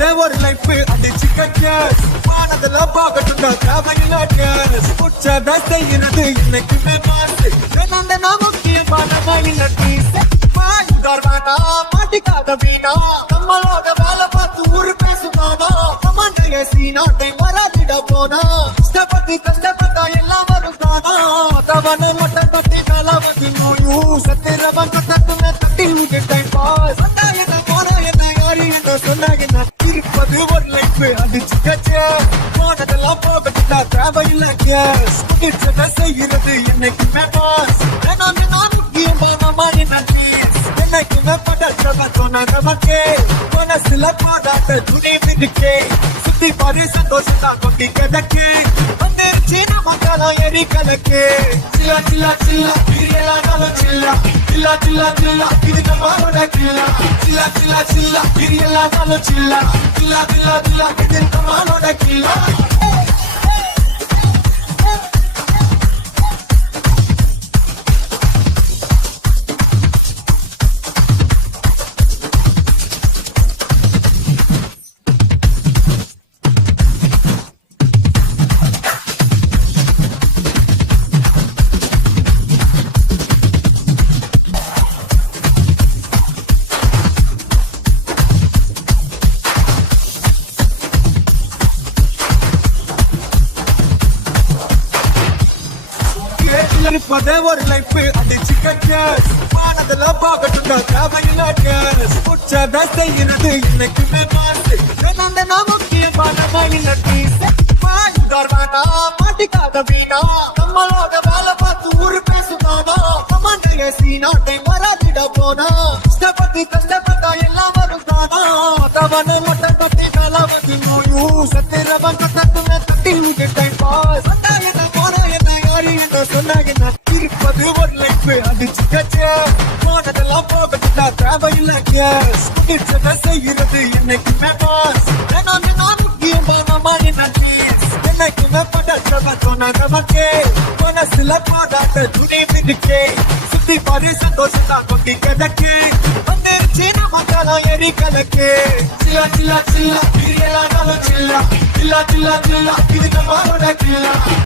இருப்பதே ஒரு லைஃப் அடிச்சு கட்டஸ் வானதுல பார்க்கட்டும் தேவையில்ல கேஸ் உச்சத செய்யறது இன்னைக்குமே மாசு முக்கியமான மாட்டிக்காத வீணா நம்மளோட வேலை பார்த்து ஊரு பேசுவானா கமாண்டைய சீனாட்டை வராதிட போனா இஷ்டப்பட்டு கஷ்டப்பட்டா எல்லாம் வரும் தானா தவணை மட்டும் தட்டி மேல வந்து நோயும் சத்திரவன் கட்டத்துமே தட்டி டைம் பாஸ் என்ன போனா என்ன யாரு என்ன சொன்ன என்ன இருப்பது ஒரு லைஃப் அடிச்சு கச்சே போனதெல்லாம் போகட்டா தேவையில்ல கேஸ் முடிச்சதை செய்யறது என்னைக்குமே பாஸ் நான் முக்கியமான மாதிரி என்னைக்குமே படச்சவன் சொன்னவக்கே மனசுல பாடாட்ட துணி மிதிக்கே சுத்தி பாரு சந்தோஷத்தா கொட்டி கதக்கு வந்துருச்சு நமக்கெல்லாம் எரி கலக்கு சில்லா சில்லா சில்லா பிரியலானாலும் சில்லா சில்லா சில்லா சில்லா இது நம்மளோட கில்லா சில்லா சில்லா சில்லா பிரியலானாலும் சில்லா சில்லா சில்லா சில்லா இது நம்மளோட கில்லா இருப்பதே ஒரு லைஃப் அடிச்சு கட்டஸ் வானதுல பார்க்கட்டும் தேவையில்ல கேஸ் உச்சத செய்யறது இன்னைக்குமே மாசு முக்கியமான மாட்டிக்காத வீணா நம்மளோட வேலை பார்த்து ஊரு பேசுவானா கமாண்டைய சீனாட்டை வராதிட போனா இஷ்டப்பட்டு கஷ்டப்பட்டா எல்லாம் வரும் தானா தவணை மட்டும் தட்டி மேல வந்து நோயும் சத்திரவன் கட்டத்துமே தட்டி டைம் பாஸ் என்ன போனா என்ன யாரு என்ன சொன்ன இருப்பது ஒரு லைஃப் அடிச்சு கச்சே போனதெல்லாம் போகட்டா தேவையில்ல கேஸ் முடிச்சதை செய்யறது என்னைக்குமே பாஸ் நான் முக்கியமான மாதிரி என்னைக்குமே படச்சவன் சொன்னவக்கே மனசுல பாடாட்ட துணி மிதிக்கே சுத்தி பாரு சந்தோஷத்தா கொட்டி கதக்கு வந்துருச்சு நமக்கெல்லாம் எரி கலக்கு சில்லா சில்லா சில்லா பிரியலானாலும் சில்லா சில்லா சில்லா சில்லா இது நம்மளோட கில்லா